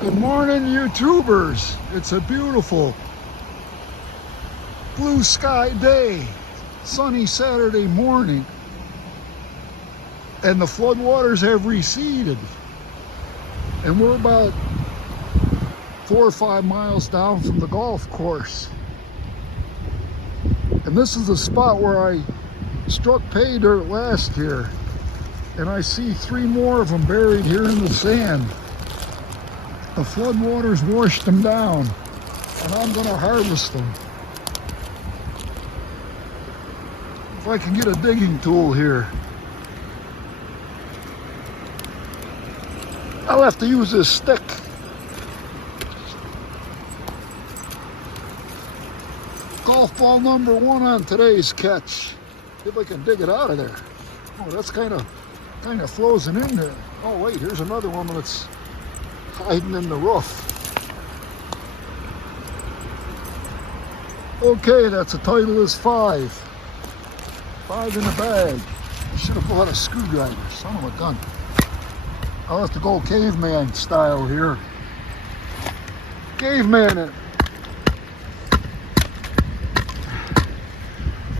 Good morning, YouTubers. It's a beautiful blue sky day, sunny Saturday morning, and the floodwaters have receded. And we're about 4 or 5 miles down from the golf course. And this is the spot where I struck pay dirt last year. And I see 3 more of them buried here in the sand. The floodwaters washed them down, and I'm going to harvest them. If I can get a digging tool here. I'll have to use this stick. Golf ball number 1 on today's catch. See if I can dig it out of there. Oh, that's kind of frozen in there. Oh wait, here's another one that's hiding in the roof. Okay, that's the title is 5. 5 in the bag. I should have bought a screwdriver, son of a gun. I'll have to go caveman style here. Caveman it.